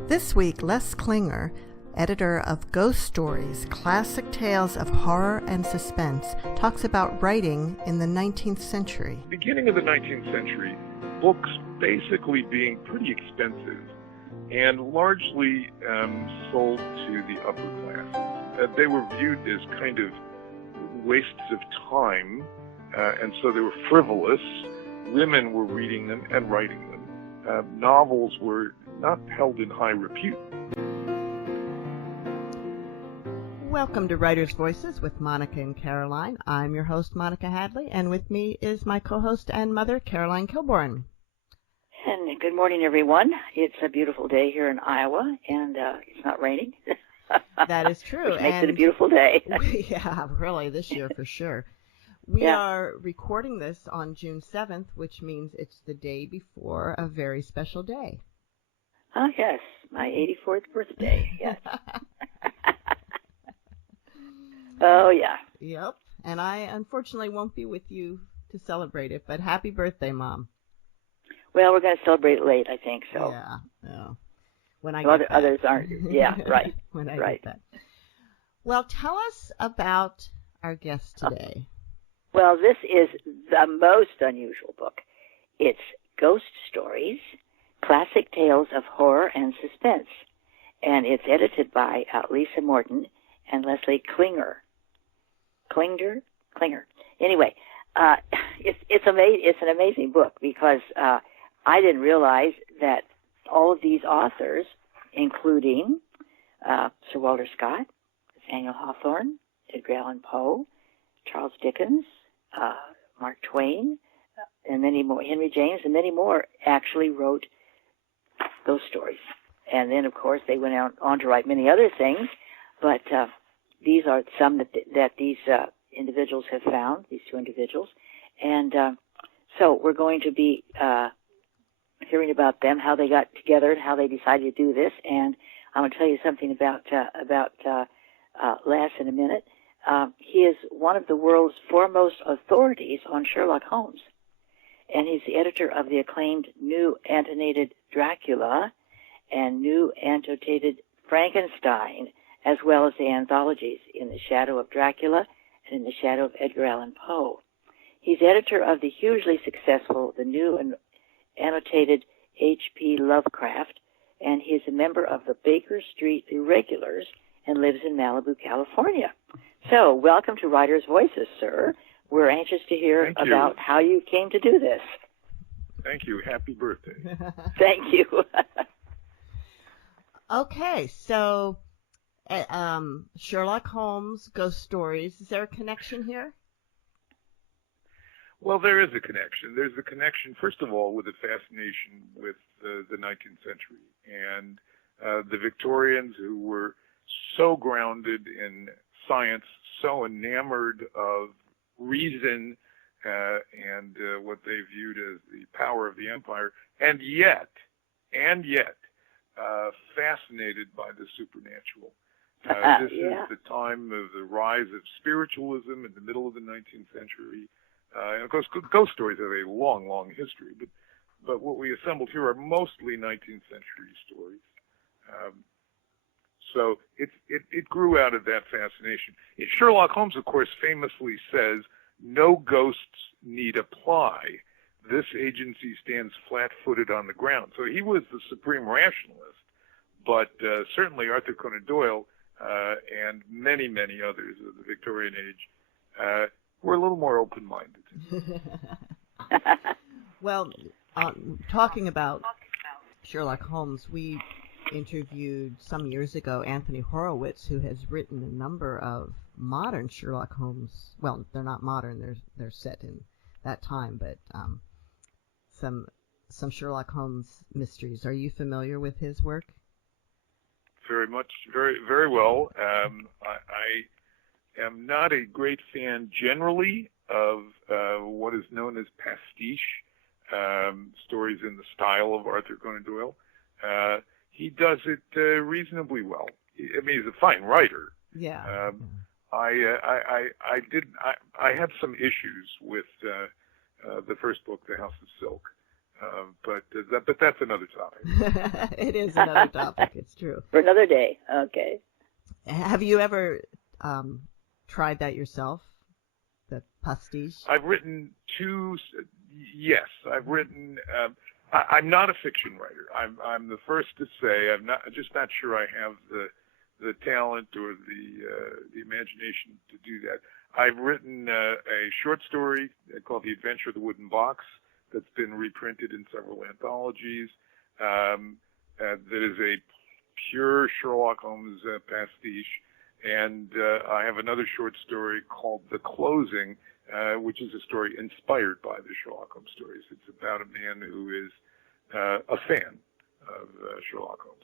This week, Les Klinger, editor of Ghost Stories, Classic Tales of Horror and Suspense, talks about writing in the 19th century. Beginning of the 19th century, books basically being pretty expensive and largely sold to the upper classes. They were viewed as kind of wastes of time, and so they were frivolous. Women were reading them and writing them. Novels were not held in high repute. Welcome to Writers' Voices with Monica and Caroline. I'm your host, Monica Hadley, and with me is my co-host and mother, Caroline Kilborn. And good morning, everyone. It's a beautiful day here in Iowa, and it's not raining. That is true. Which makes it a beautiful day. Yeah, really, this year for sure. We are recording this on June 7th, which means it's the day before a very special day. Oh, yes, my 84th birthday, yes. Oh, yeah. Yep, and I unfortunately won't be with you to celebrate it, but happy birthday, Mom. Well, we're going to celebrate it late, I think, so. Yeah. When I get others aren't. Yeah, right. When I get that. Well, tell us about our guest today. Well, this is the most unusual book. It's Ghost Stories, Classic Tales of Horror and Suspense, and it's edited by Lisa Morton and Leslie Klinger. Klinger. Anyway, it's an amazing book because I didn't realize that all of these authors, including Sir Walter Scott, Nathaniel Hawthorne, Edgar Allan Poe, Charles Dickens, Mark Twain, and many more, Henry James, and many more, actually wrote ghost stories. And then, of course, they went on to write many other things, but these are some that these individuals have found, these two individuals. And so we're going to be hearing about them, how they got together, and how they decided to do this. And I'm going to tell you something about Les in a minute. He is one of the world's foremost authorities on Sherlock Holmes. And he's the editor of the acclaimed New Annotated Dracula and New Annotated Frankenstein, as well as the anthologies In the Shadow of Dracula and In the Shadow of Edgar Allan Poe. He's editor of the hugely successful The New Annotated H.P. Lovecraft, and he's a member of the Baker Street Irregulars and lives in Malibu, California. So, welcome to Writers' Voices, sir. We're anxious to hear about how you came to do this. Thank you. Happy birthday. Thank you. Okay, so Sherlock Holmes, Ghost Stories. Is there a connection here? Well, there is a connection. There's a connection, first of all, with a fascination with the 19th century and the Victorians who were so grounded in science, so enamored of reason and what they viewed as the power of the empire, and yet fascinated by the supernatural. This is the time of the rise of spiritualism in the middle of the 19th century. And of course, ghost stories have a long, long history, but what we assembled here are mostly 19th century stories. So it grew out of that fascination. Sherlock Holmes, of course, famously says, "No ghosts need apply. This agency stands flat-footed on the ground." So he was the supreme rationalist, but certainly Arthur Conan Doyle and many, many others of the Victorian age were a little more open-minded. Well, talking about Sherlock Holmes, we interviewed some years ago Anthony Horowitz, who has written a number of modern Sherlock Holmes. Well, they're not modern; they're set in that time, but some Sherlock Holmes mysteries. Are you familiar with his work? Very much, very, very well. I am not a great fan generally of what is known as pastiche stories in the style of Arthur Conan Doyle. He does it reasonably well. I mean, he's a fine writer. Yeah. I had some issues with the first book, The House of Silk, But that's another topic. It is another topic. It's true. For another day. Okay. Have you ever tried that yourself? The pastiche? I've written two. Yes, I've written. I'm not a fiction writer. I'm the first to say I'm just not sure I have the talent or the imagination to do that. I've written a short story called The Adventure of the Wooden Box that's been reprinted in several anthologies. That is a pure Sherlock Holmes pastiche. And I have another short story called The Closing, which is a story inspired by the Sherlock Holmes stories. It's about a man who is a fan of Sherlock Holmes.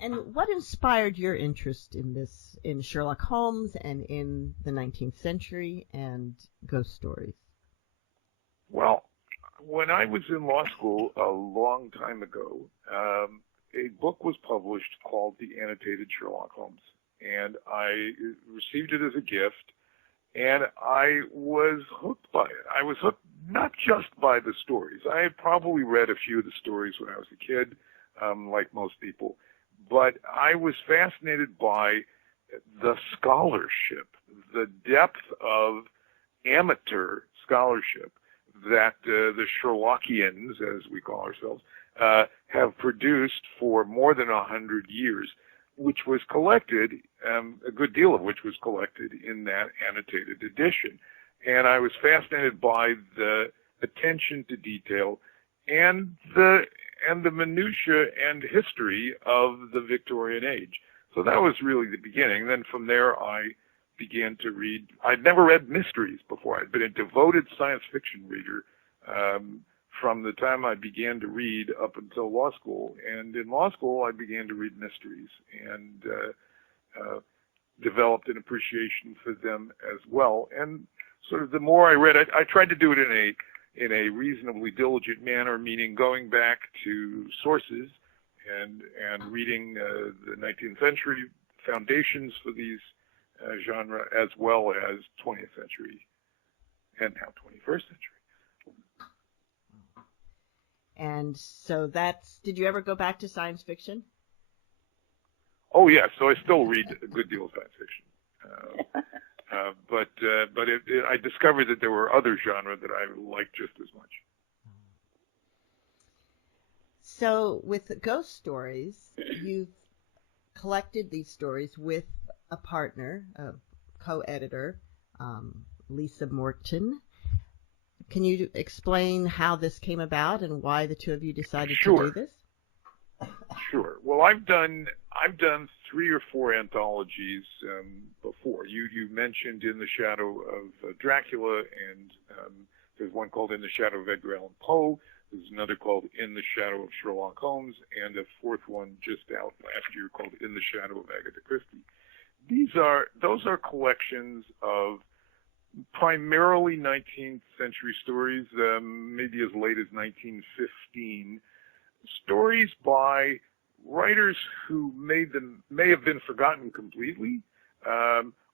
And what inspired your interest in Sherlock Holmes and in the 19th century and ghost stories? Well, when I was in law school a long time ago, a book was published called The Annotated Sherlock Holmes. And I received it as a gift, and I was hooked by it. I was hooked not just by the stories. I had probably read a few of the stories when I was a kid, like most people, but I was fascinated by the scholarship, the depth of amateur scholarship that the Sherlockians, as we call ourselves, have produced for more than 100 years, which was collected, a good deal of which was collected in that annotated edition. And I was fascinated by the attention to detail and the minutiae and history of the Victorian age. So that was really the beginning. Then from there, I began to read. I'd never read mysteries before. I'd been a devoted science fiction reader from the time I began to read up until law school. And in law school, I began to read mysteries and developed an appreciation for them as well. And sort of the more I read, I tried to do it in a reasonably diligent manner, meaning going back to sources and reading the 19th century foundations for these genre, as well as 20th century and now 21st century. And so did you ever go back to science fiction? Oh, yeah. So I still read a good deal of science fiction. But I discovered that there were other genres that I liked just as much. So with ghost stories, you've collected these stories with a partner, a co-editor, Lisa Morton. Can you explain how this came about and why the two of you decided to do this? Sure. Well, I've done 3 or 4 anthologies before. You mentioned In the Shadow of Dracula, and there's one called In the Shadow of Edgar Allan Poe. There's another called In the Shadow of Sherlock Holmes, and a 4th one just out last year called In the Shadow of Agatha Christie. Those are collections of primarily 19th century stories, maybe as late as 1915, stories by writers who may have been forgotten completely,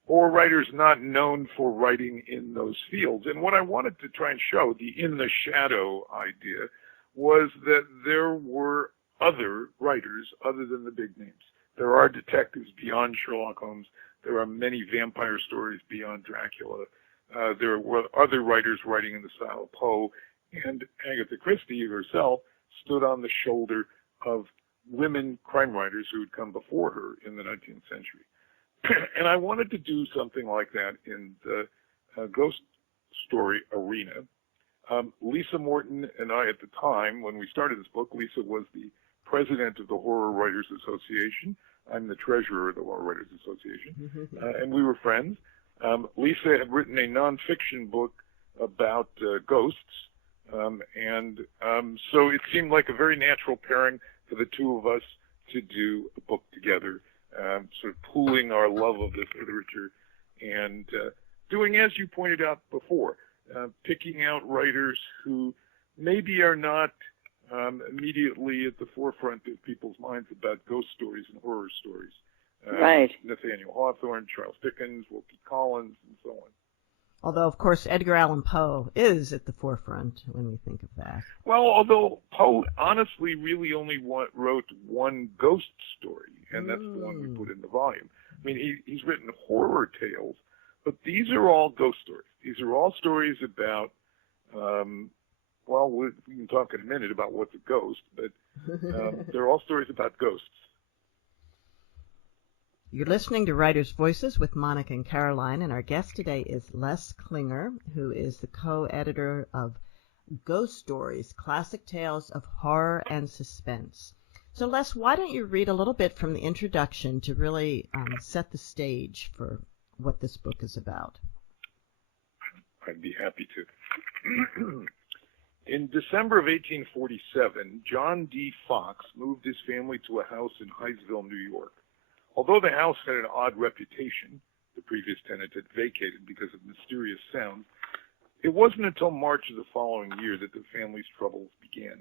or writers not known for writing in those fields. And what I wanted to try and show, the in the shadow idea, was that there were other writers other than the big names. There are detectives beyond Sherlock Holmes. There are many vampire stories beyond Dracula. There were other writers writing in the style of Poe, and Agatha Christie herself stood on the shoulder of women crime writers who had come before her in the 19th century. And I wanted to do something like that in the ghost story arena. Lisa Morton and I, at the time, when we started this book, Lisa was the president of the Horror Writers Association. I'm the treasurer of the Horror Writers Association. And we were friends. Lisa had written a nonfiction book about ghosts. So it seemed like a very natural pairing for the two of us to do a book together, sort of pooling our love of this literature and doing, as you pointed out before, picking out writers who maybe are not immediately at the forefront of people's minds about ghost stories and horror stories. Right. Nathaniel Hawthorne, Charles Dickens, Wilkie Collins, and so on. Although, of course, Edgar Allan Poe is at the forefront when we think of that. Well, although Poe honestly really only wrote one ghost story, and that's the one we put in the volume. I mean, he's written horror tales, but these are all ghost stories. These are all stories about, well, we can talk in a minute about what's a ghost, but they're all stories about ghosts. You're listening to Writers' Voices with Monica and Caroline, and our guest today is Les Klinger, who is the co-editor of Ghost Stories, Classic Tales of Horror and Suspense. So, Les, why don't you read a little bit from the introduction to really set the stage for what this book is about? I'd be happy to. In December of 1847, John D. Fox moved his family to a house in Hydesville, New York. Although the house had an odd reputation, the previous tenant had vacated because of mysterious sounds, it wasn't until March of the following year that the family's troubles began.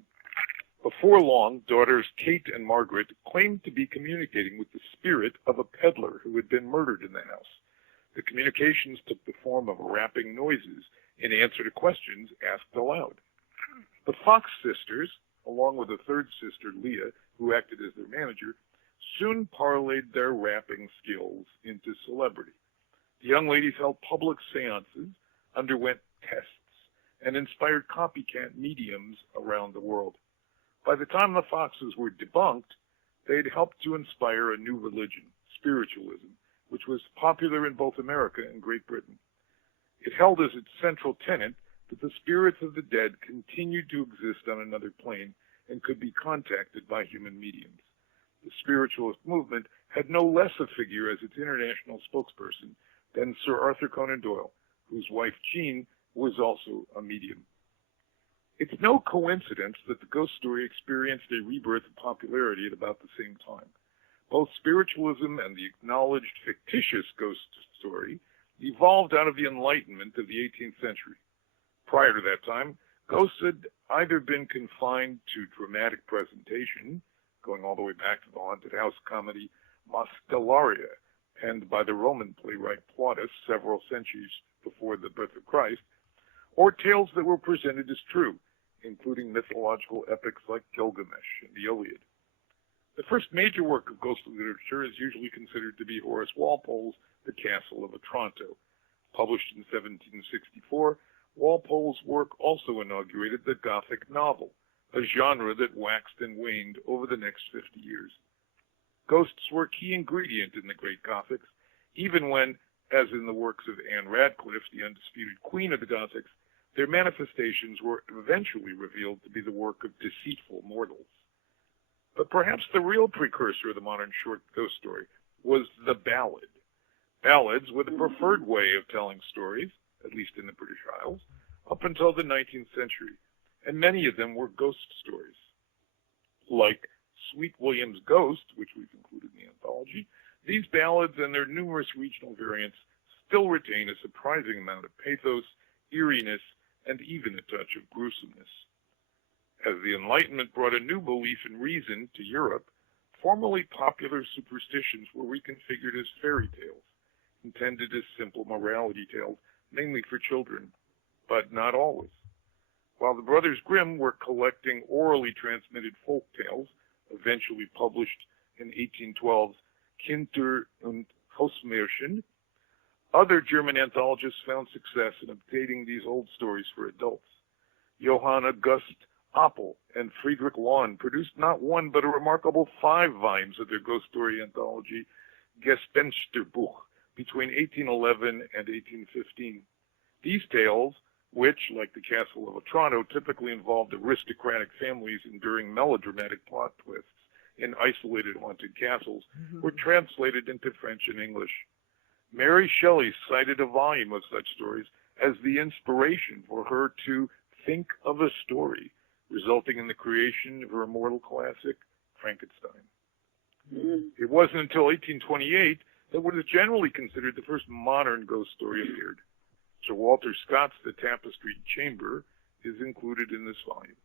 Before long, daughters Kate and Margaret claimed to be communicating with the spirit of a peddler who had been murdered in the house. The communications took the form of rapping noises in answer to questions asked aloud. The Fox sisters, along with a third sister, Leah, who acted as their manager, soon parlayed their rapping skills into celebrity. The young ladies held public seances, underwent tests, and inspired copycat mediums around the world. By the time the Foxes were debunked, they'd helped to inspire a new religion, spiritualism, which was popular in both America and Great Britain. It held as its central tenet that the spirits of the dead continued to exist on another plane and could be contacted by human mediums. The spiritualist movement had no less a figure as its international spokesperson than Sir Arthur Conan Doyle, whose wife Jean was also a medium. It's no coincidence that the ghost story experienced a rebirth of popularity at about the same time. Both spiritualism and the acknowledged fictitious ghost story evolved out of the Enlightenment of the 18th century. Prior to that time, ghosts had either been confined to dramatic presentation, going all the way back to the haunted house comedy Maskellaria, penned by the Roman playwright Plautus several centuries before the birth of Christ, or tales that were presented as true, including mythological epics like Gilgamesh and the Iliad. The first major work of ghost literature is usually considered to be Horace Walpole's The Castle of Otranto. Published in 1764, Walpole's work also inaugurated the Gothic novel, a genre that waxed and waned over the next 50 years. Ghosts were a key ingredient in the great Gothics, even when, as in the works of Anne Radcliffe, the undisputed queen of the Gothics, their manifestations were eventually revealed to be the work of deceitful mortals. But perhaps the real precursor of the modern short ghost story was the ballad. Ballads were the preferred way of telling stories, at least in the British Isles, up until the 19th century, and many of them were ghost stories. Like Sweet William's Ghost, which we've included in the anthology, these ballads and their numerous regional variants still retain a surprising amount of pathos, eeriness, and even a touch of gruesomeness. As the Enlightenment brought a new belief in reason to Europe, formerly popular superstitions were reconfigured as fairy tales, intended as simple morality tales, mainly for children, but not always. While the Brothers Grimm were collecting orally transmitted folk tales, eventually published in 1812's Kinder- und Hausmärchen, other German anthologists found success in updating these old stories for adults. Johann August Appel and Friedrich Lahn produced not one but a remarkable 5 volumes of their ghost story anthology, Gespensterbuch, between 1811 and 1815. These tales, which, like the Castle of Otranto, typically involved aristocratic families enduring melodramatic plot twists in isolated haunted castles, were translated into French and English. Mary Shelley cited a volume of such stories as the inspiration for her to think of a story, resulting in the creation of her immortal classic, Frankenstein. It wasn't until 1828 that what is generally considered the first modern ghost story appeared. Sir Walter Scott's The Tapestried Chamber is included in this volume.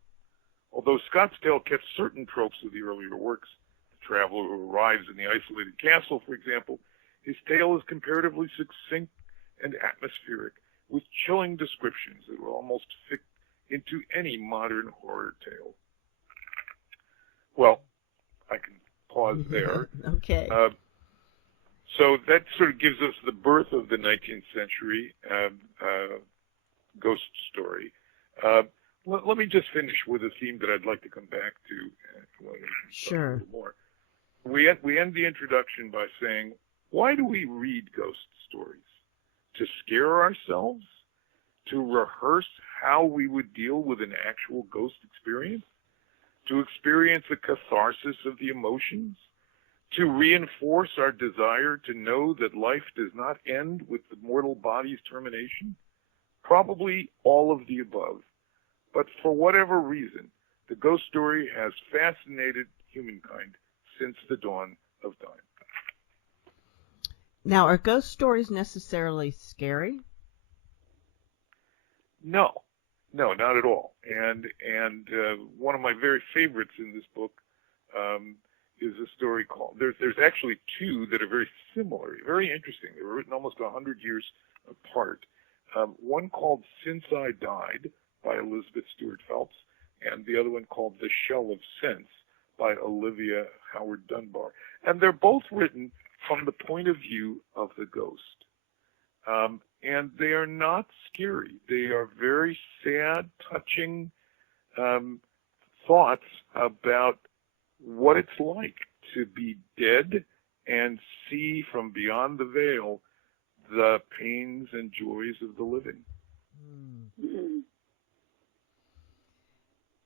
Although Scott's tale kept certain tropes of the earlier works, the traveler who arrives in the isolated castle, for example, his tale is comparatively succinct and atmospheric, with chilling descriptions that will almost fit into any modern horror tale. Well, I can pause there. Okay. So that sort of gives us the birth of the 19th century ghost story. Let me just finish with a theme that I'd like to come back to. Sure. A little more. We end the introduction by saying, why do we read ghost stories? To scare ourselves? To rehearse how we would deal with an actual ghost experience? To experience a catharsis of the emotions? To reinforce our desire to know that life does not end with the mortal body's termination? Probably all of the above. But for whatever reason, the ghost story has fascinated humankind since the dawn of time. Now, are ghost stories necessarily scary? No, not at all. And one of my very favorites in this book is a story called. There's actually two that are very similar, very interesting. They were written almost 100 years apart. One called "Since I Died" by Elizabeth Stewart Phelps, and the other one called "The Shell of Sense" by Olivia Howard Dunbar. And they're both written from the point of view of the ghost. And they are not scary. They are very sad, touching thoughts about what it's like to be dead and see from beyond the veil the pains and joys of the living. Mm-hmm.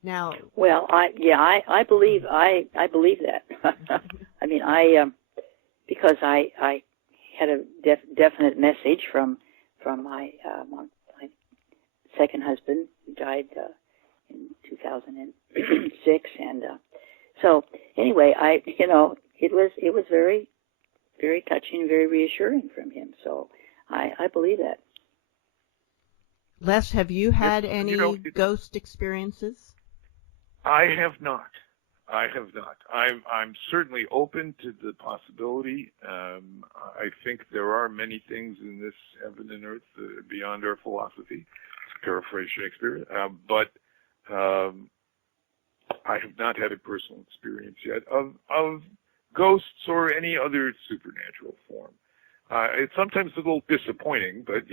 Now, well, I believe that. I mean, because I had a definite message from my second husband, who died in 2006, and so anyway, it was very, very touching, very reassuring from him. So I believe that. Les, have you had any ghost experiences? I have not. I'm certainly open to the possibility. I think there are many things in this heaven and earth beyond our philosophy, to paraphrase Shakespeare. But I have not had a personal experience yet of ghosts or any other supernatural form. It's sometimes a little disappointing, but,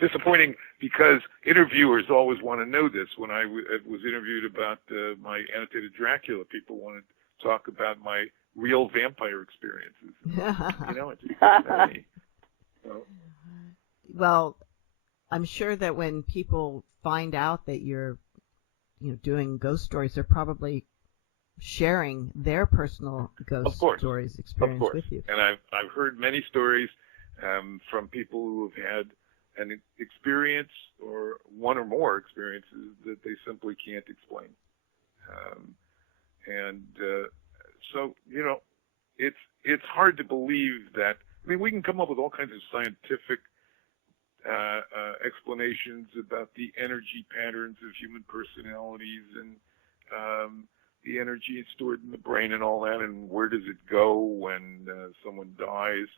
disappointing because interviewers always want to know this. When I was interviewed about my annotated Dracula, people wanted to talk about my real vampire experiences. It's Well, I'm sure that when people find out that you're, doing ghost stories, they're probably sharing their personal ghost stories experience with you. And I've heard many stories from people who have had an experience or one or more experiences that they simply can't explain. So, it's hard to believe that. I mean, we can come up with all kinds of scientific explanations about the energy patterns of human personalities and the energy stored in the brain and all that, and where does it go when someone dies.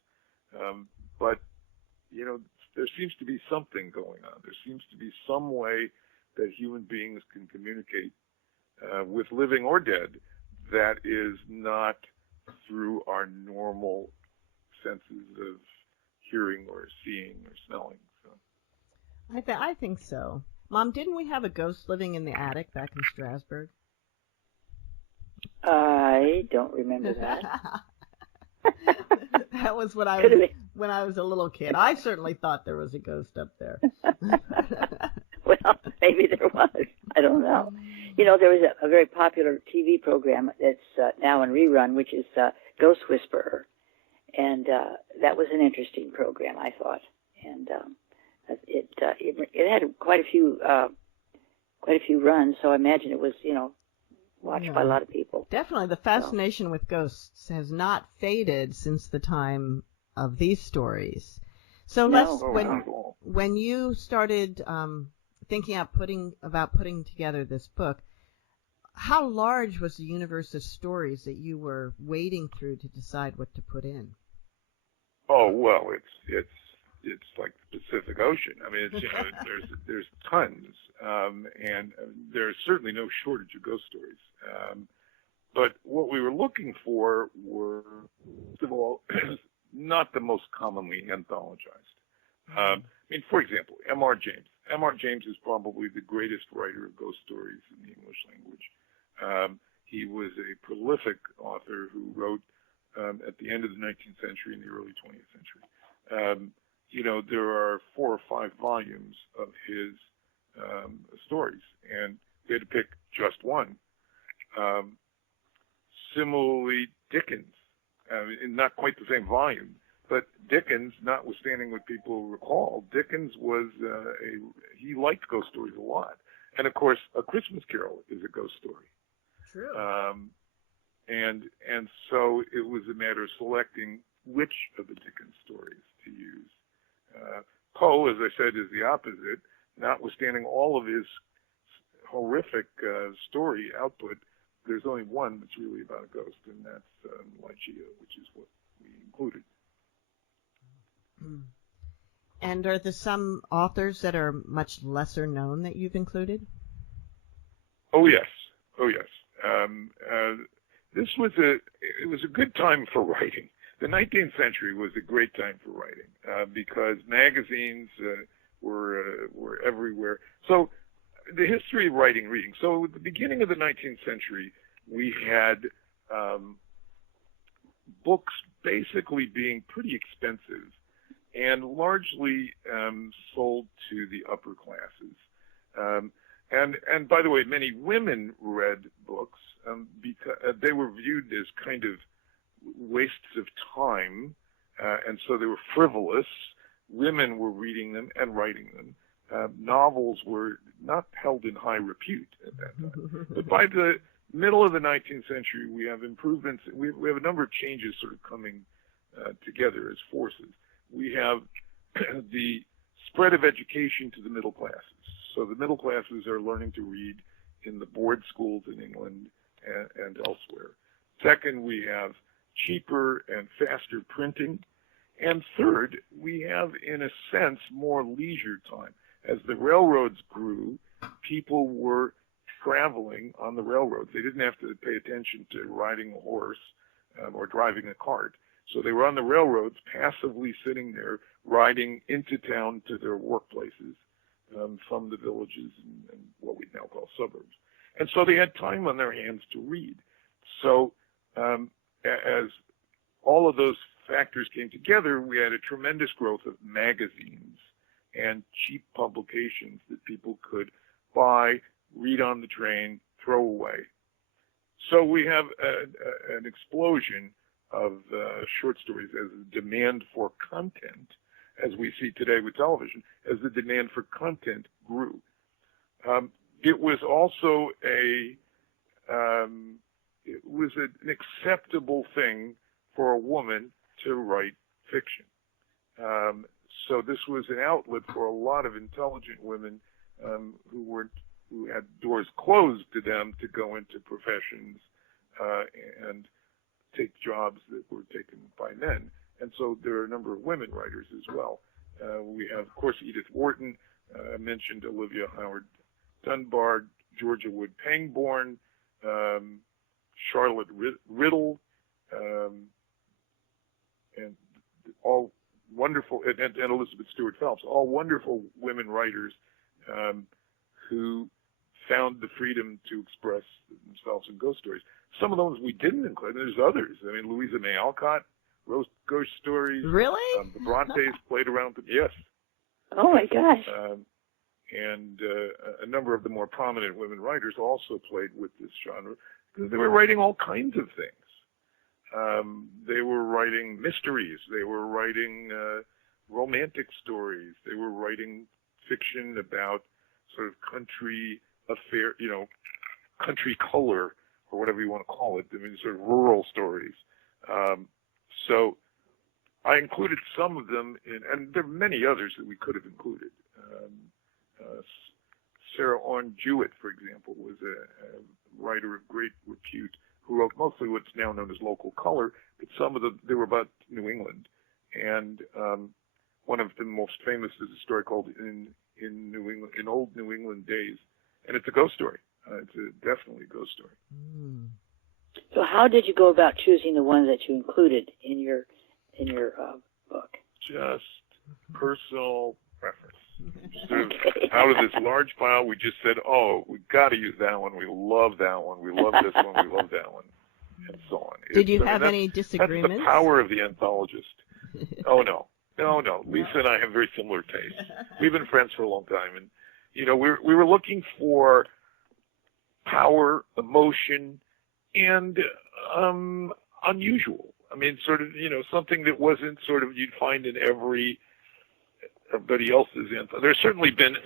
But, there seems to be something going on. There seems to be some way that human beings can communicate with living or dead that is not through our normal senses of hearing or seeing or smelling. So. I think so. Mom, didn't we have a ghost living in the attic back in Strasbourg? I don't remember that. That was when I was a little kid. I certainly thought there was a ghost up there. Well, maybe there was. I don't know. There was a very popular TV program that's now in rerun, which is Ghost Whisperer, and that was an interesting program, I thought. And it had quite a few runs, so I imagine it was watched by a lot of people. Definitely, the fascination with ghosts has not faded since the time of these stories. So when you started thinking about putting together this book, how large was the universe of stories that you were wading through to decide what to put in? Oh well, it's it's like the Pacific Ocean. I mean, it's, there's tons, and there's certainly no shortage of ghost stories. But what we were looking for were, first of all, not the most commonly anthologized. I mean, for example, M.R. James. M.R. James is probably the greatest writer of ghost stories in the English language. He was a prolific author who wrote at the end of the 19th century and the early 20th century. There are 4 or 5 volumes of his stories, and we had to pick just one. Similarly, Dickens, not quite the same volume, but Dickens, notwithstanding what people recall, Dickens was he liked ghost stories a lot. And of course, A Christmas Carol is a ghost story. True. And so it was a matter of selecting which of the Dickens stories to use. Poe, as I said, is the opposite. Notwithstanding all of his horrific story output, there's only one that's really about a ghost, and that's Ligeia, which is what we included. And are there some authors that are much lesser known that you've included? Oh yes. This was a good time for writing. The 19th century was a great time for writing because magazines were everywhere. So the history of writing, reading. So at the beginning of the 19th century, we had books basically being pretty expensive and largely sold to the upper classes. And by the way, many women read books because they were viewed as kind of wastes of time, and so they were frivolous. Women were reading them and writing them. Novels were not held in high repute at that time. But by the middle of the 19th century, we have improvements. We have a number of changes sort of coming together as forces. We have the spread of education to the middle classes. So the middle classes are learning to read in the board schools in England and elsewhere. Second, we have cheaper and faster printing. And third, we have, in a sense, more leisure time. As the railroads grew, people were traveling on the railroads. They didn't have to pay attention to riding a horse or driving a cart. So they were on the railroads, passively sitting there, riding into town to their workplaces from the villages and what we now call suburbs. And so they had time on their hands to read. So as all of those factors came together, we had a tremendous growth of magazines and cheap publications that people could buy, read on the train, throw away. So we have an explosion of short stories as a demand for content, as we see today with television, as the demand for content grew. It was also an acceptable thing for a woman to write fiction. So this was an outlet for a lot of intelligent women who had doors closed to them to go into professions and take jobs that were taken by men. And so there are a number of women writers as well. We have, of course, Edith Wharton. I mentioned Olivia Howard Dunbar, Georgia Wood Pangborn, Charlotte Riddle, and all wonderful, and Elizabeth Stewart Phelps, all wonderful women writers who found the freedom to express themselves in ghost stories. Some of those we didn't include. There's others. I mean, Louisa May Alcott wrote ghost stories. Really? The Brontes played around with them. Yes. Oh, my gosh. And a number of the more prominent women writers also played with this genre because they were writing all kinds of things. They were writing mysteries. They were writing romantic stories. They were writing fiction about sort of country affair, country color, or whatever you want to call it. I mean, sort of rural stories. So I included some of them and there are many others that we could have included. Sarah Orne Jewett, for example, was a writer of great repute who wrote mostly what's now known as local color, but some of them, they were about New England. And one of the most famous is a story called in New England, in Old New England Days, and it's a ghost story. Definitely a ghost story. Mm. So how did you go about choosing the ones that you included in your book? Just personal preference. Sort of out of this large pile, we just said, "Oh, we got to use that one. We love that one. We love this one. We love that one," and so on. Did you have any disagreements? That's the power of the anthologist. Oh no. Lisa and I have very similar tastes. We've been friends for a long time, and we were looking for power, emotion, and unusual. I mean, sort of, something that wasn't sort of you'd find in everybody else's anthology. There's certainly been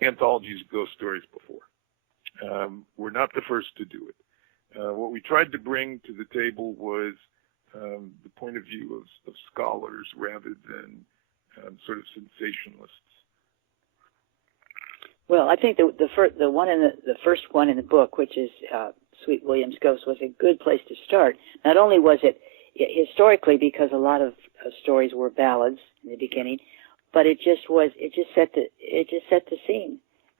anthologies of ghost stories before. We're not the first to do it. What we tried to bring to the table was the point of view of scholars rather than sort of sensationalists. Well, I think the first one in the book, which is Sweet William's Ghost, was a good place to start. Not only was it historically, because a lot of stories were ballads in the beginning, but it just set the scene.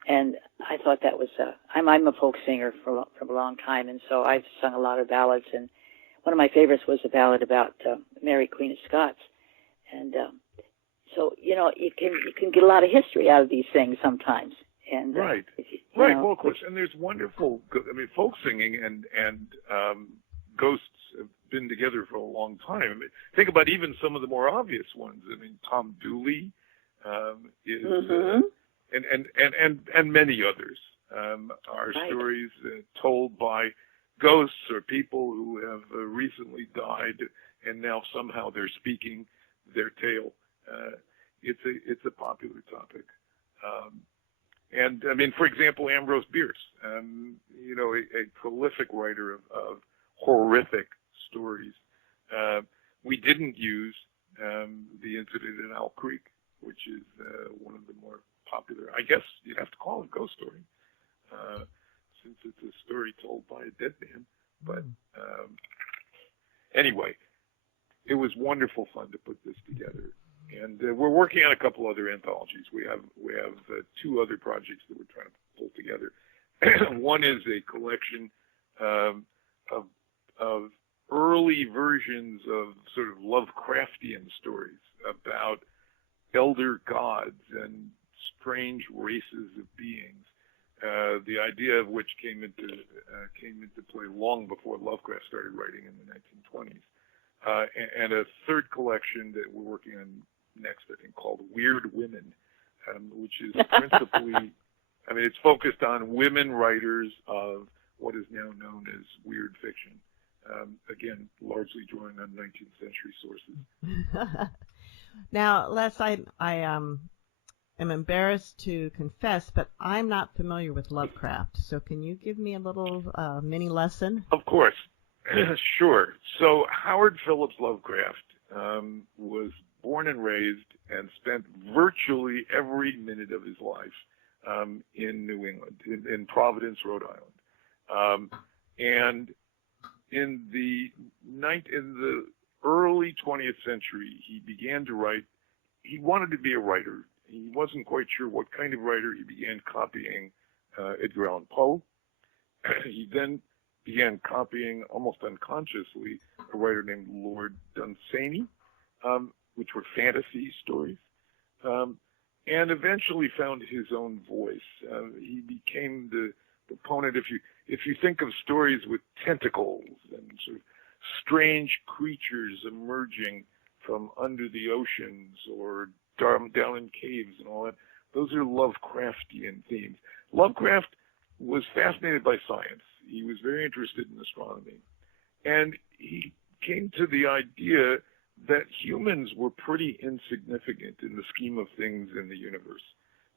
And I thought that was I'm a folk singer for a long time, and so I've sung a lot of ballads, and one of my favorites was a ballad about Mary, Queen of Scots. And so you can get a lot of history out of these things sometimes. And right. Well, of course, and there's wonderful. I mean, folk singing and ghosts have been together for a long time. I mean, think about even some of the more obvious ones. I mean, Tom Dooley is, and many others are stories told by ghosts or people who have recently died, and now somehow they're speaking their tale. It's a popular topic. And I mean, for example, Ambrose Bierce, a prolific writer of horrific stories. We didn't use the incident in Owl Creek, which is one of the more popular. I guess you'd have to call it a ghost story, since it's a story told by a dead man. But anyway, it was wonderful fun to put this together. And we're working on a couple other anthologies. We have two other projects that we're trying to pull together. One is a collection of early versions of sort of Lovecraftian stories about elder gods and strange races of beings. The idea of which came into play long before Lovecraft started writing in the 1920s. And a third collection that we're working on next, I think, called Weird Women, which is principally, I mean, it's focused on women writers of what is now known as weird fiction. Again, largely drawing on 19th century sources. Now, Les, I am embarrassed to confess, but I'm not familiar with Lovecraft. So can you give me a little mini lesson? Of course. Sure. So Howard Phillips Lovecraft was born and raised and spent virtually every minute of his life in New England, in Providence, Rhode Island. And in the early 20th century, he began to write. He wanted to be a writer. He wasn't quite sure what kind of writer. He began copying Edgar Allan Poe. He then began copying, almost unconsciously, a writer named Lord Dunsany, which were fantasy stories, and eventually found his own voice. He became the proponent. If you think of stories with tentacles and sort of strange creatures emerging from under the oceans or down in caves and all that, those are Lovecraftian themes. Lovecraft was fascinated by science. He was very interested in astronomy. And he came to the idea that humans were pretty insignificant in the scheme of things in the universe,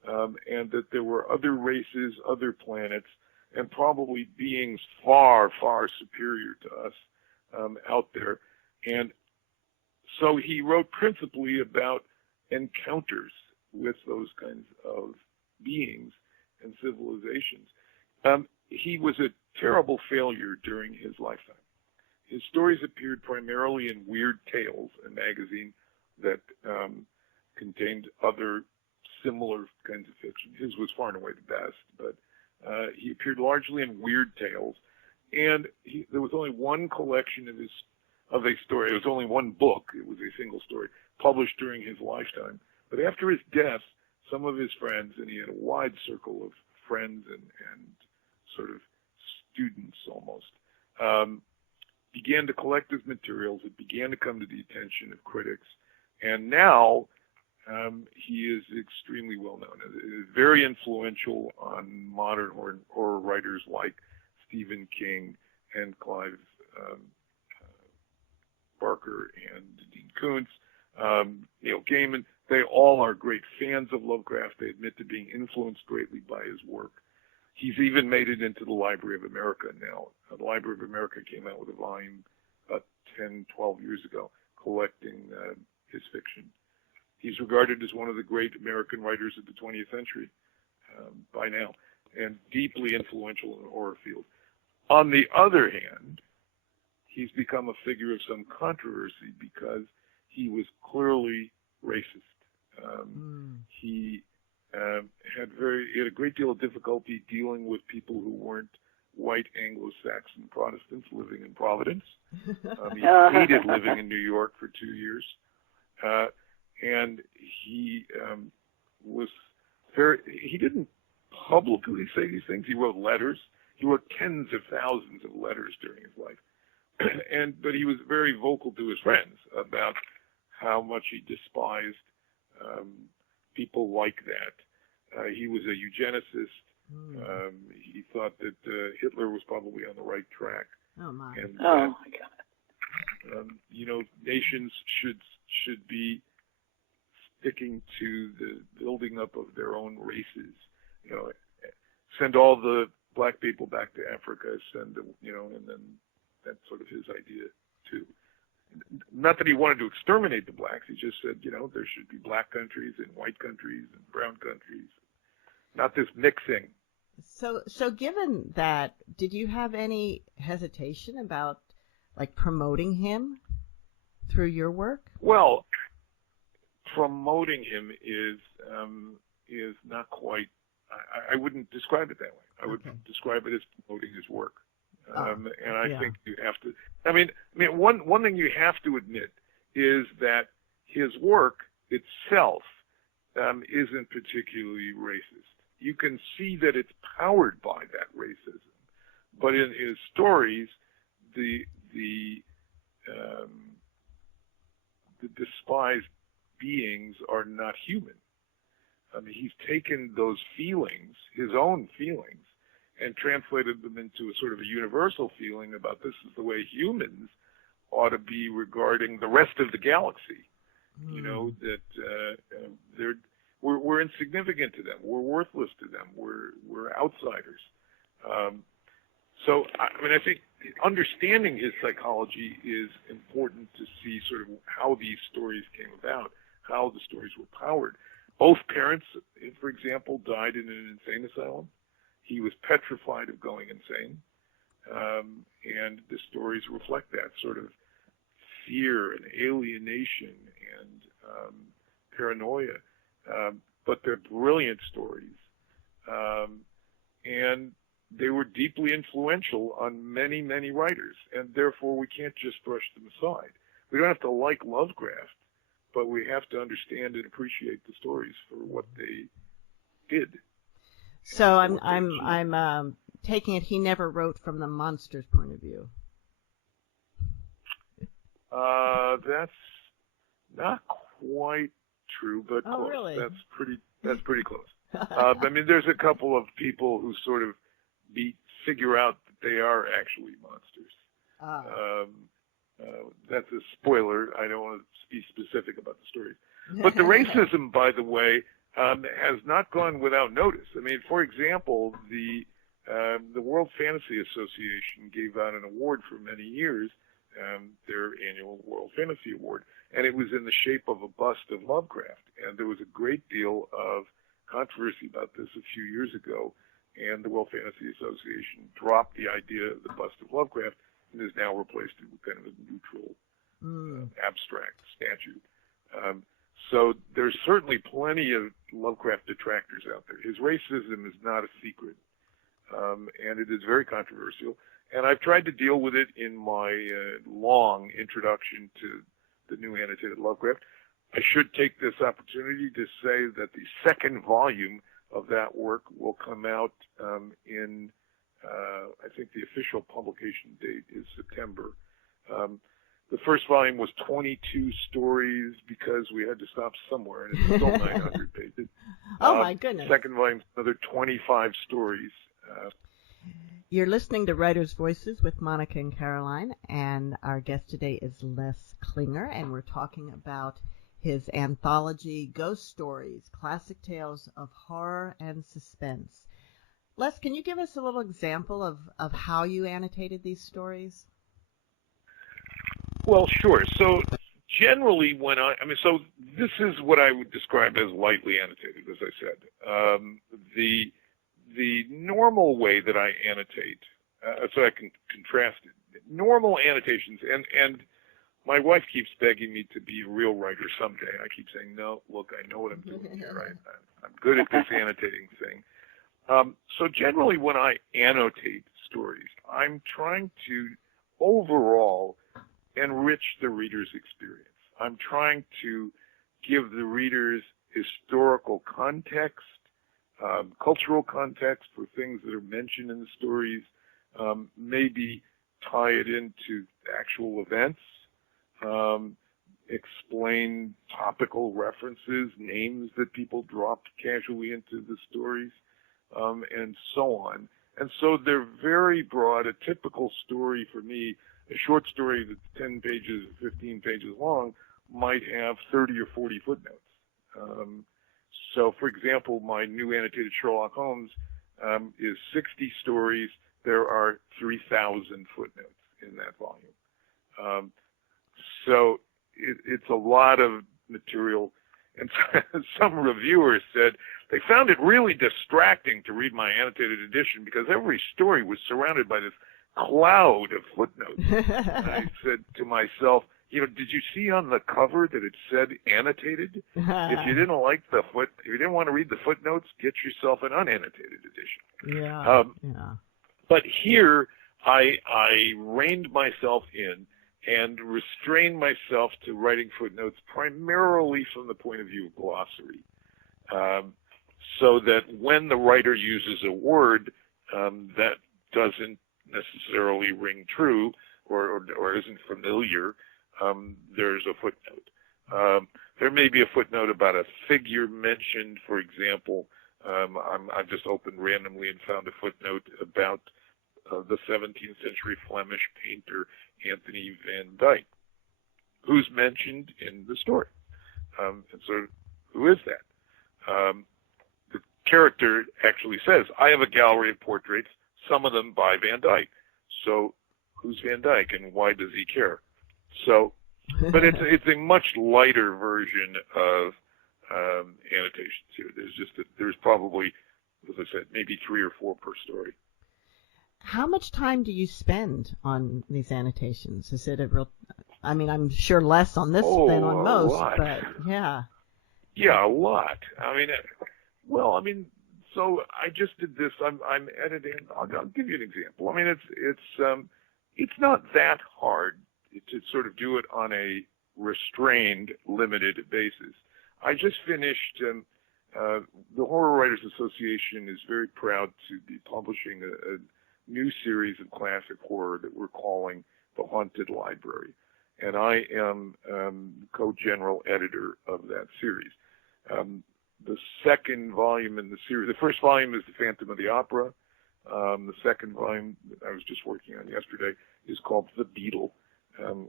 and that there were other races, other planets, and probably beings far, far superior to us out there. And so he wrote principally about encounters with those kinds of beings and civilizations. He was a terrible failure during his lifetime. His stories appeared primarily in Weird Tales, a magazine that contained other similar kinds of fiction. His was far and away the best, but he appeared largely in weird tales, and there was only one collection of a story. It was only one book. It was a single story published during his lifetime. But after his death, some of his friends, and he had a wide circle of friends and sort of students almost, began to collect his materials. It began to come to the attention of critics, and now he is extremely well known. Very influential on modern horror writers like Stephen King and Clive Barker and Dean Koontz, Neil Gaiman. They all are great fans of Lovecraft. They admit to being influenced greatly by his work. He's even made it into the Library of America now. The Library of America came out with a volume about 10, 12 years ago collecting his fiction. He's regarded as one of the great American writers of the 20th century by now, and deeply influential in the horror field. On the other hand, he's become a figure of some controversy because he was clearly racist. He had a great deal of difficulty dealing with people who weren't white Anglo-Saxon Protestants living in Providence. He hated living in New York for 2 years. And he he didn't publicly say these things. He wrote letters. He wrote tens of thousands of letters during his life. But he was very vocal to his friends about how much he despised people like that. He was a eugenicist. He thought that Hitler was probably on the right track. Oh my! And my God! Nations should be sticking to the building up of their own races. Send all the black people back to Africa. And then that's sort of his idea too. Not that he wanted to exterminate the blacks. He just said, there should be black countries and white countries and brown countries. Not this mixing. So given that, did you have any hesitation about promoting him through your work? Well, promoting him is not quite. I wouldn't describe it that way. I would describe it as promoting his work. And I think you have to. I mean, one thing you have to admit is that his work itself isn't particularly racist. You can see that it's powered by that racism, but in his stories, the despised beings are not human. I mean, he's taken those feelings, his own feelings, and translated them into a sort of a universal feeling about this is the way humans ought to be regarding the rest of the galaxy. That we're insignificant to them. We're worthless to them. We're outsiders. So I think understanding his psychology is important to see sort of how these stories came about, how the stories were powered. Both parents, for example, died in an insane asylum. He was petrified of going insane, and the stories reflect that sort of fear and alienation and paranoia. But they're brilliant stories, and they were deeply influential on many, many writers, and therefore we can't just brush them aside. We don't have to like Lovecraft, but we have to understand and appreciate the stories for what they did. So I'm taking it he never wrote from the monster's point of view. That's not quite true, but close. Really? That's pretty close. I mean, there's a couple of people who sort of figure out that they are actually monsters. That's a spoiler. I don't want to be specific about the stories. But the racism, by the way, has not gone without notice. I mean, for example, the World Fantasy Association gave out an award for many years, their annual World Fantasy Award, and it was in the shape of a bust of Lovecraft. And there was a great deal of controversy about this a few years ago, and the World Fantasy Association dropped the idea of the bust of Lovecraft and has now replaced it with kind of a neutral, abstract statue. So there's certainly plenty of Lovecraft detractors out there. His racism is not a secret, and it is very controversial. And I've tried to deal with it in my long introduction to the new annotated Lovecraft. I should take this opportunity to say that the second volume of that work will come out in, I think the official publication date is September. The first volume was 22 stories because we had to stop somewhere, and it's still 900 pages. Oh, my goodness. Second volume, another 25 stories. You're listening to Writers' Voices with Monica and Caroline, and our guest today is Les Klinger, and we're talking about his anthology, Ghost Stories, Classic Tales of Horror and Suspense. Les, can you give us a little example of how you annotated these stories? Well, sure. So generally so this is what I would describe as lightly annotated, as I said. The normal way that I annotate, so I can contrast it, normal annotations, and my wife keeps begging me to be a real writer someday. I keep saying, no, look, I know what I'm doing here. I'm good at this annotating thing. So generally when I annotate stories, I'm trying to overall enrich the reader's experience. I'm trying to give the readers historical context, cultural context for things that are mentioned in the stories, maybe tie it into actual events, explain topical references, names that people dropped casually into the stories, and so on. And so they're very broad. A typical story for me, a short story that's 10 pages, 15 pages long, might have 30 or 40 footnotes. So, for example, my new annotated Sherlock Holmes is 60 stories. There are 3,000 footnotes in that volume. So it's a lot of material. And some reviewers said they found it really distracting to read my annotated edition because every story was surrounded by this cloud of footnotes. And I said to myself, did you see on the cover that it said annotated? If you didn't if you didn't want to read the footnotes, get yourself an unannotated edition. Yeah. But here, I reined myself in and restrained myself to writing footnotes primarily from the point of view of glossary, so that when the writer uses a word that doesn't necessarily ring true or isn't familiar, there's a footnote. There may be a footnote about a figure mentioned. For example, I've just opened randomly and found a footnote about the 17th century Flemish painter Anthony van Dyck, who's mentioned in the story. And so who is that? The character actually says, I have a gallery of portraits, some of them by Van Dyck. So who's Van Dyck and why does he care? So, but it's a much lighter version of annotations here. There's probably, as I said, maybe 3 or 4 per story. How much time do you spend on these annotations? Is it a real, I'm sure less on this than on most, lot. But yeah. Yeah, a lot. So I just did this. I'm editing. I'll give you an example. It's not that hard to sort of do it on a restrained, limited basis. I just finished, the Horror Writers Association is very proud to be publishing a new series of classic horror that we're calling The Haunted Library. And I am co-general editor of that series. The second volume in the series, the first volume is The Phantom of the Opera. The second volume that I was just working on yesterday is called The Beetle,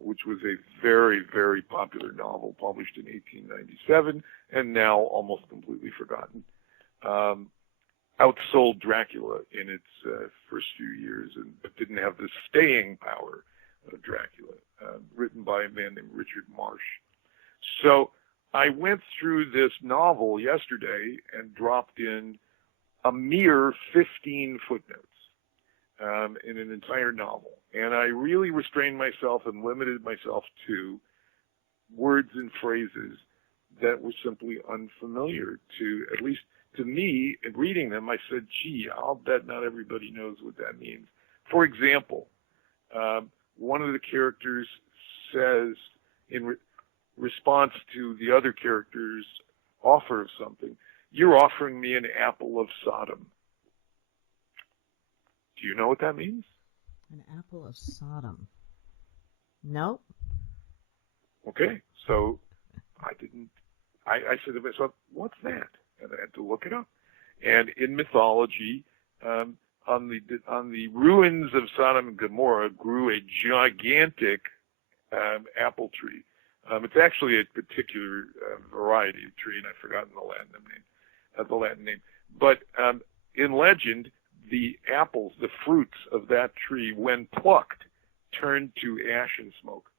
which was a very, very popular novel published in 1897 and now almost completely forgotten. Outsold Dracula in its first few years, but didn't have the staying power of Dracula, written by a man named Richard Marsh. So I went through this novel yesterday and dropped in a mere 15 footnotes in an entire novel. And I really restrained myself and limited myself to words and phrases that were simply unfamiliar to, at least to me, in reading them. I said, gee, I'll bet not everybody knows what that means. For example, one of the characters says in response to the other character's offer of something, "You're offering me an apple of Sodom." Do you know what that means? An apple of Sodom. Nope. Okay, so I said to myself, what's that? And I had to look it up. And in mythology, on the ruins of Sodom and Gomorrah grew a gigantic apple tree. It's actually a particular variety of tree, and I've forgotten the Latin name. But in legend, the apples, the fruits of that tree, when plucked, turned to ash and smoke.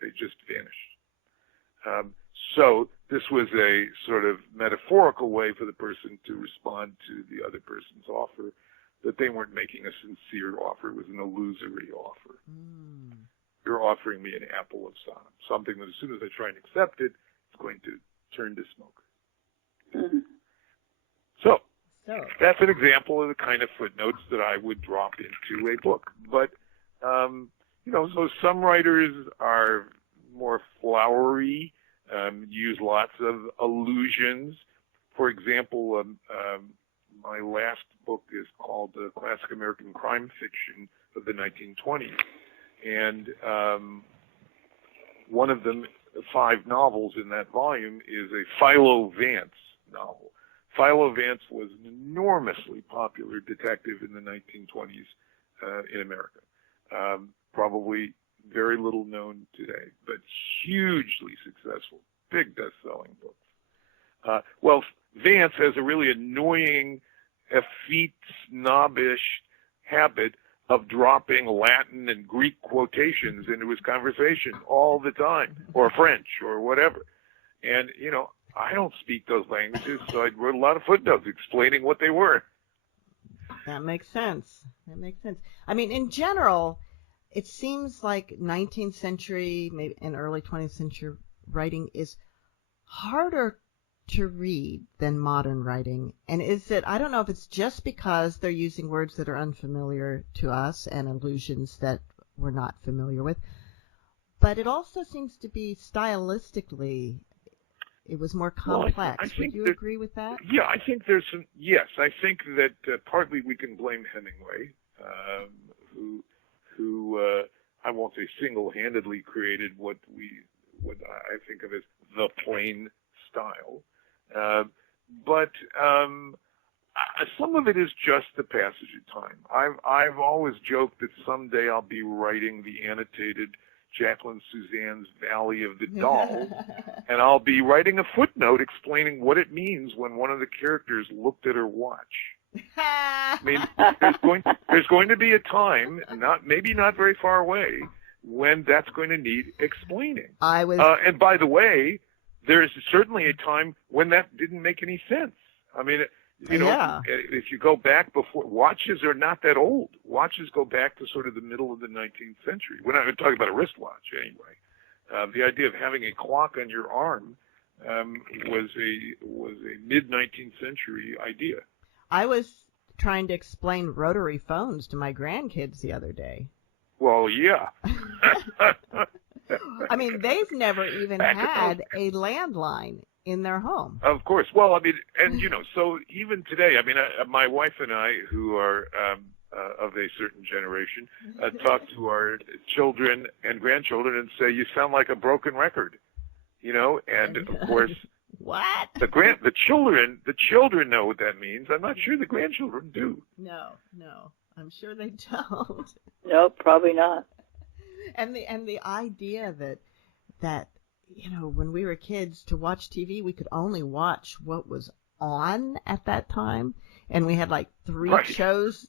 They just vanished. So this was a sort of metaphorical way for the person to respond to the other person's offer, that they weren't making a sincere offer. It was an illusory offer. You're offering me an apple of Sodom, something that as soon as I try and accept it, it's going to turn to smoke. So that's an example of the kind of footnotes that I would drop into a book. But, so some writers are more flowery, use lots of allusions. For example, my last book is called Classic American Crime Fiction of the 1920s. And one of them, 5 novels in that volume, is a Philo Vance novel. Philo Vance was an enormously popular detective in the 1920s in America. Probably very little known today, but hugely successful, big best-selling books. Vance has a really annoying, effete, snobbish habit of dropping Latin and Greek quotations into his conversation all the time, or French, or whatever. And, I don't speak those languages, so I wrote a lot of footnotes explaining what they were. That makes sense. I mean, in general, it seems like 19th century, maybe and early 20th century writing is harder to read than modern writing. And I don't know if it's just because they're using words that are unfamiliar to us and allusions that we're not familiar with, but it also seems to be stylistically, it was more complex. Would you agree with that? Yeah, I think there's some. Yes, I think that partly we can blame Hemingway, who I won't say single-handedly created what I think of as the plain style, but some of it is just the passage of time. I've always joked that someday I'll be writing the annotated Jacqueline Suzanne's Valley of the Dolls, and I'll be writing a footnote explaining what it means when one of the characters looked at her watch. I mean, there's going to be a time, maybe not very far away, when that's going to need explaining. And by the way, there is certainly a time when that didn't make any sense. I mean, if you go back before, watches are not that old. Watches go back to sort of the middle of the 19th century. We're not talking about a wristwatch anyway. The idea of having a clock on your arm was a mid-19th century idea. I was trying to explain rotary phones to my grandkids the other day. Well, yeah. I mean, they've never even had a landline in their home. Of course. Well, I mean, and so even today, I mean, my wife and I, who are of a certain generation, talk to our children and grandchildren and say, "You sound like a broken record," and of course, what? The children know what that means. I'm not sure the grandchildren do. No, I'm sure they don't. No, probably not. And the idea that when we were kids, to watch TV, we could only watch what was on at that time, and we had like three shows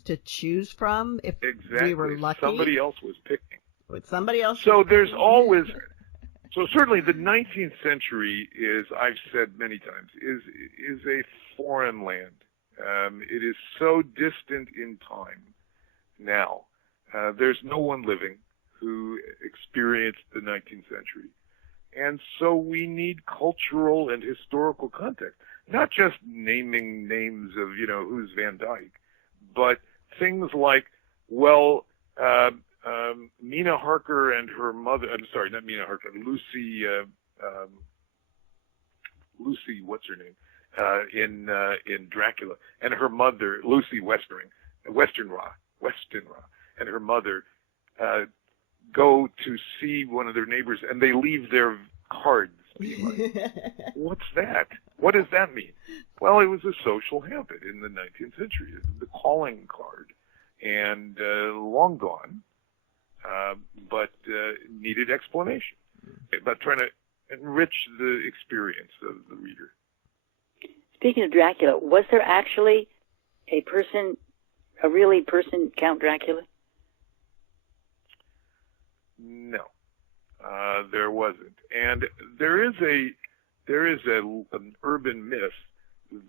to choose from if we were lucky. Somebody else was picking. Somebody else. So there's always. So certainly the 19th century is, I've said many times, is a foreign land. It is so distant in time now. There's no one living who experienced the 19th century. And so we need cultural and historical context, not just naming names of, who's Van Dyke, but things like, well, Mina Harker and her mother, I'm sorry, not Mina Harker, Lucy, what's her name, in Dracula, and her mother, Lucy Westenra, and her mother, go to see one of their neighbors, and they leave their cards. Being like, what's that? What does that mean? Well, it was a social habit in the 19th century, the calling card, and long gone, but needed explanation. About trying to enrich the experience of the reader. Speaking of Dracula, was there actually a really person, Count Dracula? No, there wasn't. And there is an urban myth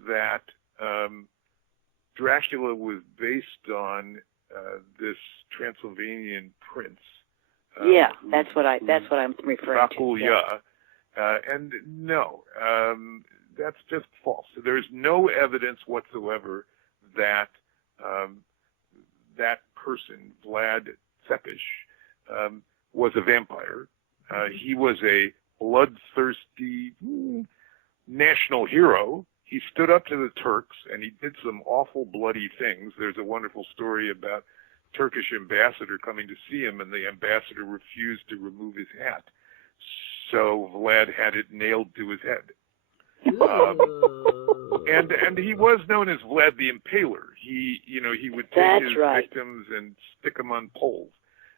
that Dracula was based on this Transylvanian prince. Yeah, that's what I'm referring to. Yeah. And no, that's just false. There's no evidence whatsoever that that person, Vlad Tepes, was a vampire. He was a bloodthirsty national hero. He stood up to the Turks, and he did some awful bloody things. There's a wonderful story about Turkish ambassador coming to see him, and the ambassador refused to remove his hat. So Vlad had it nailed to his head. And he was known as Vlad the Impaler. He would take his victims and stick them on poles.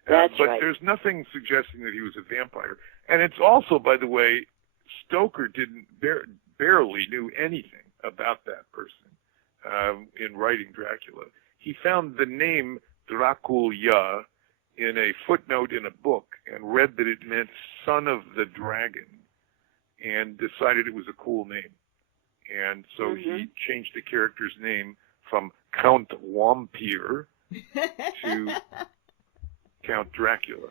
But there's nothing suggesting that he was a vampire. And it's also, by the way, Stoker barely knew anything about that person in writing Dracula. He found the name Dracula in a footnote in a book and read that it meant son of the dragon and decided it was a cool name. And so he changed the character's name from Count Wampir to Count Dracula.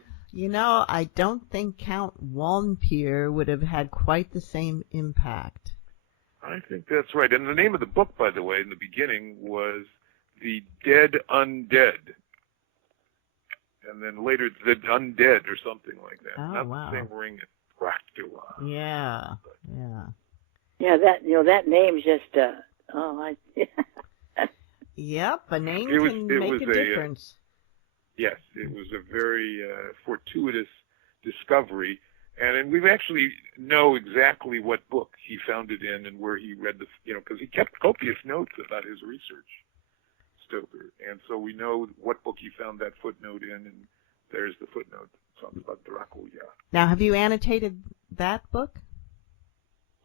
I don't think Count Wampir would have had quite the same impact. I think that's right. And the name of the book, by the way, in the beginning was The Dead Undead. And then later, The Undead or something like that. Oh, Not wow. the same ring as Dracula. Yeah, Yeah, that name's just, Yep, a name can make a difference. Yes, it was a very fortuitous discovery. And we actually know exactly what book he found it in and where he read because he kept copious notes about his research, Stoker. And so we know what book he found that footnote in, and there's the footnote. It talks about Dracula. Now, have you annotated that book?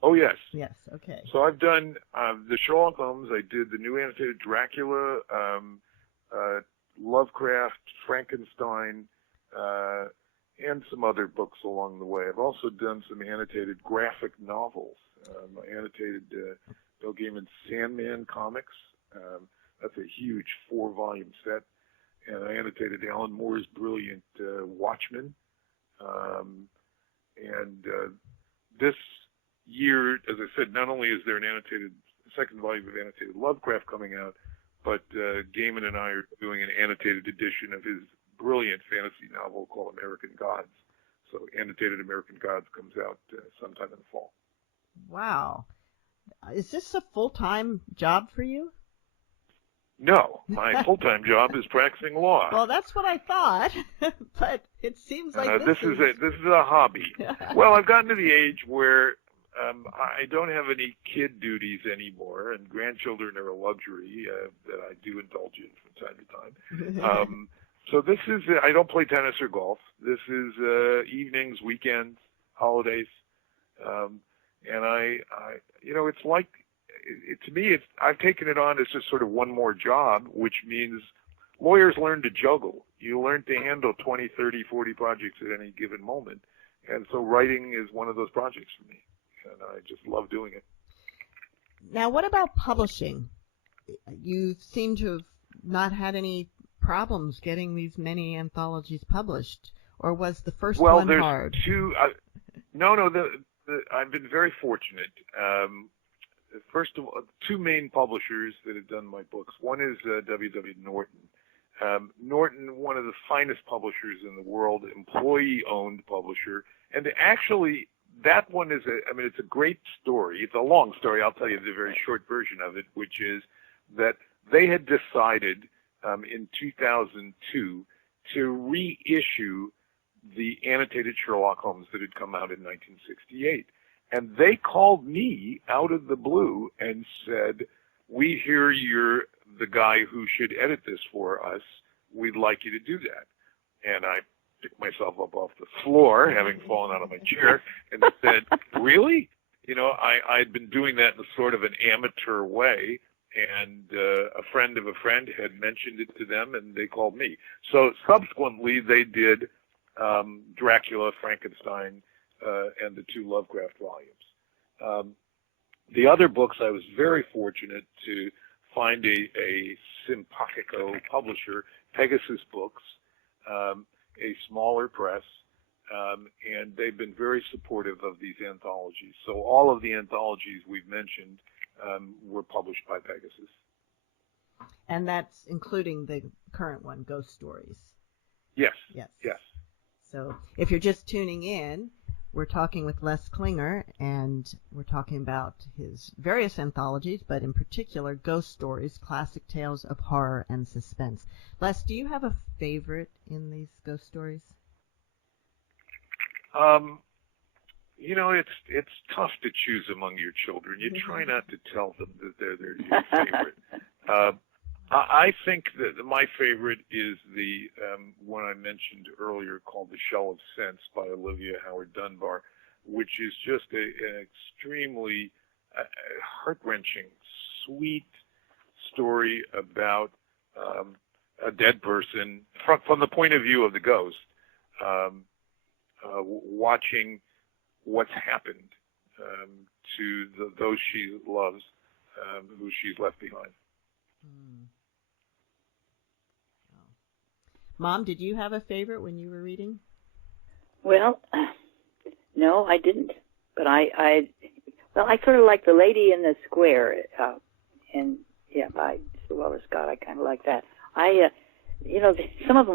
Oh, yes. Yes, okay. So I've done the Sherlock Holmes. I did the new annotated Dracula, Lovecraft, Frankenstein, and some other books along the way. I've also done some annotated graphic novels. I annotated Bill Gaiman's Sandman comics. That's a huge 4-volume set. And I annotated Alan Moore's brilliant Watchmen. This year, as I said, not only is there an second volume of annotated Lovecraft coming out, but Gaiman and I are doing an annotated edition of his brilliant fantasy novel called American Gods. So annotated American Gods comes out sometime in the fall. Wow. Is this a full-time job for you? No, my full-time job is practicing law. Well, that's what I thought, but it seems like this is a hobby. Well, I've gotten to the age where I don't have any kid duties anymore, and grandchildren are a luxury that I do indulge in from time to time. So this is, I don't play tennis or golf. This is evenings, weekends, holidays. And it's like, to me, I've taken it on as just sort of one more job, which means lawyers learn to juggle. You learn to handle 20, 30, 40 projects at any given moment. And so writing is one of those projects for me. And I just love doing it. Now, what about publishing? You seem to have not had any problems getting these many anthologies published, or was the first one hard? No, no. I've been very fortunate. First of all, two main publishers that have done my books. One is W.W. Norton. Norton, one of the finest publishers in the world, employee-owned publisher, and actually that one is it's a great story. It's a long story. I'll tell you the very short version of it, which is that they had decided in 2002 to reissue the annotated Sherlock Holmes that had come out in 1968. And they called me out of the blue and said, "We hear you're the guy who should edit this for us. We'd like you to do that." And I picked myself up off the floor, having fallen out of my chair, and said, "Really?" You know, I'd been doing that in sort of an amateur way, and a friend of a friend had mentioned it to them, and they called me. So subsequently, they did Dracula, Frankenstein, and the two Lovecraft volumes. The other books, I was very fortunate to find a simpatico publisher, Pegasus Books, a smaller press, and they've been very supportive of these anthologies. So all of the anthologies we've mentioned were published by Pegasus. And that's including the current one, Ghost Stories. Yes. Yes. Yes. So if you're just tuning in, we're talking with Les Klinger, and we're talking about his various anthologies, but in particular, Ghost Stories, Classic Tales of Horror and Suspense. Les, do you have a favorite in these Ghost Stories? You know, it's tough to choose among your children. You try not to tell them that they're your favorite. I think that my favorite is the one I mentioned earlier called The Shell of Sense by Olivia Howard Dunbar, which is just an extremely heart-wrenching, sweet story about a dead person from the point of view of the ghost, watching what's happened to those she loves, who she's left behind. Mom, did you have a favorite when you were reading? Well, no, I didn't. But I sort of like The Lady in the Square, and yeah, by Sir Walter Scott. I kind of like that. Some of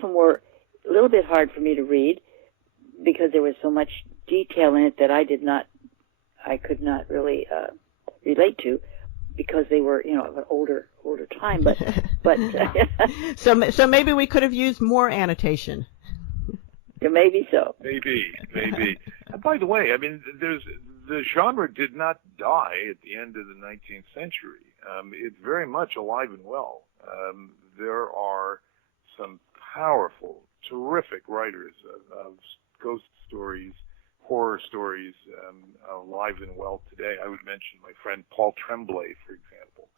them were a little bit hard for me to read because there was so much detail in it that I could not really relate to, because they were, of an older time, but So maybe we could have used more annotation. Maybe so. Maybe. And by the way, I mean, the genre did not die at the end of the 19th century. It's very much alive and well. There are some powerful, terrific writers of ghost stories, horror stories, alive and well today. I would mention my friend Paul Tremblay, for example.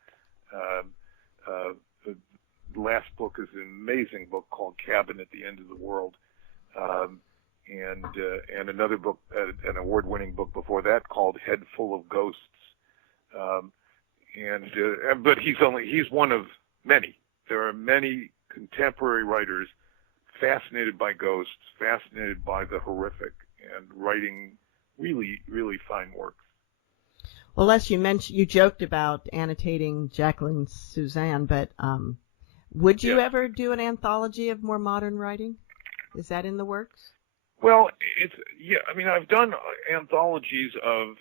The last book is an amazing book called Cabin at the End of the World, and another book, an award-winning book before that called Head Full of Ghosts. But he's one of many. There are many contemporary writers fascinated by ghosts, fascinated by the horrific, and writing really, really fine works. Well, Les, you joked about annotating Jacqueline Suzanne, but would you ever do an anthology of more modern writing? Is that in the works? Well, I've done anthologies of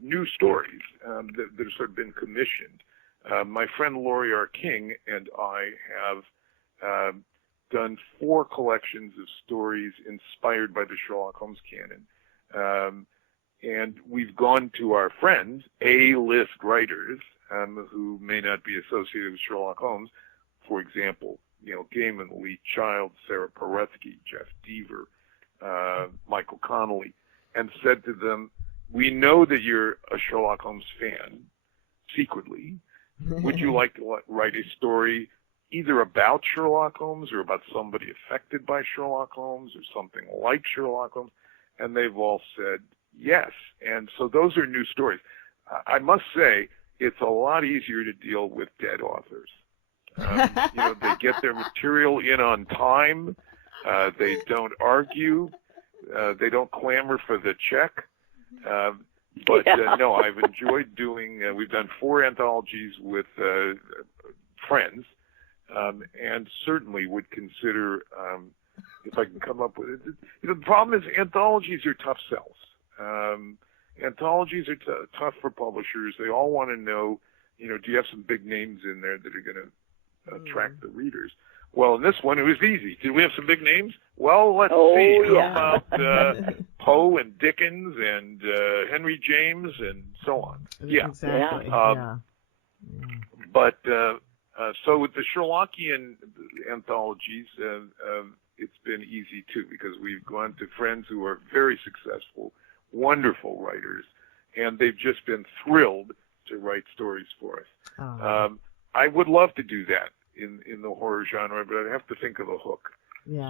new stories that have sort of been commissioned. My friend Laurie R. King and I have done 4 collections of stories inspired by the Sherlock Holmes canon. And we've gone to our friends, A-list writers, who may not be associated with Sherlock Holmes. For example, Gaiman, Lee Child, Sarah Paretsky, Jeff Deaver, Michael Connolly, and said to them, "We know that you're a Sherlock Holmes fan, secretly. Would you like to write a story either about Sherlock Holmes or about somebody affected by Sherlock Holmes or something like Sherlock Holmes?" And they've all said yes. And so those are new stories. I must say, it's a lot easier to deal with dead authors. They get their material in on time. They don't argue. They don't clamor for the check. But no, I've enjoyed doing. We've done 4 anthologies with friends, and certainly would consider if I can come up with it. The problem is anthologies are tough sells. Anthologies are tough for publishers. They all want to know, do you have some big names in there that are going to attract the readers? Well, in this one, it was easy. Did we have some big names? Well, let's see. How about Poe and Dickens and Henry James and so on? Yeah. Exactly. But so with the Sherlockian anthologies, it's been easy, too, because we've gone to friends who are very successful, wonderful writers, and they've just been thrilled to write stories for us. I would love to do that in the horror genre, but I'd have to think of a hook,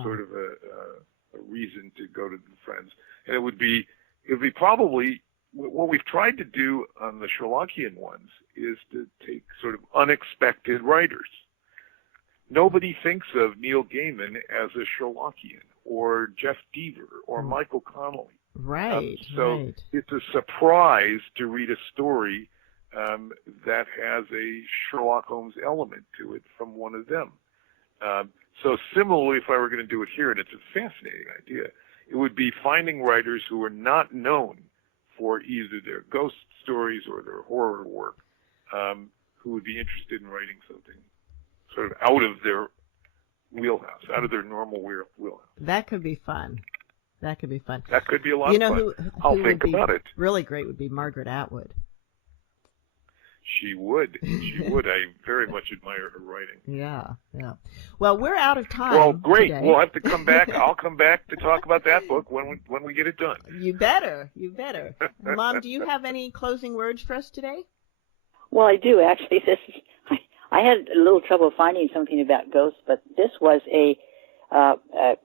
sort of a reason to go to the friends. And it would be probably what we've tried to do on the Sherlockian ones is to take sort of unexpected writers. Nobody thinks of Neil Gaiman as a Sherlockian, or Jeff Deaver, or Michael Connelly. Right. So it's a surprise to read a story that has a Sherlock Holmes element to it from one of them. So similarly, if I were going to do it here, and it's a fascinating idea, it would be finding writers who are not known for either their ghost stories or their horror work, who would be interested in writing something sort of out of their wheelhouse, out of their normal wheelhouse. That could be fun. That could be fun. That could be a lot of fun. I'll think about it. Really great would be Margaret Atwood. She would. I very much admire her writing. Yeah. Well, we're out of time. Well, great. Today. We'll have to come back. I'll come back to talk about that book when we get it done. You better. Mom, do you have any closing words for us today? Well, I do actually. I had a little trouble finding something about ghosts, but this was a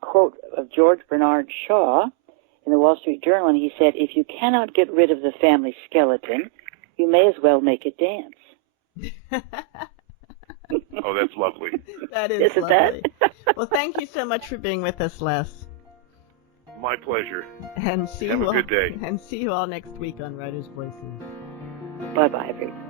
quote of George Bernard Shaw in the Wall Street Journal, and he said, "If you cannot get rid of the family skeleton, you may as well make it dance." Oh, that's lovely. That is Isn't lovely. that? Well, thank you so much for being with us, Les. My pleasure. And Have a good day. And see you all next week on Writers' Voices. Bye-bye, everyone.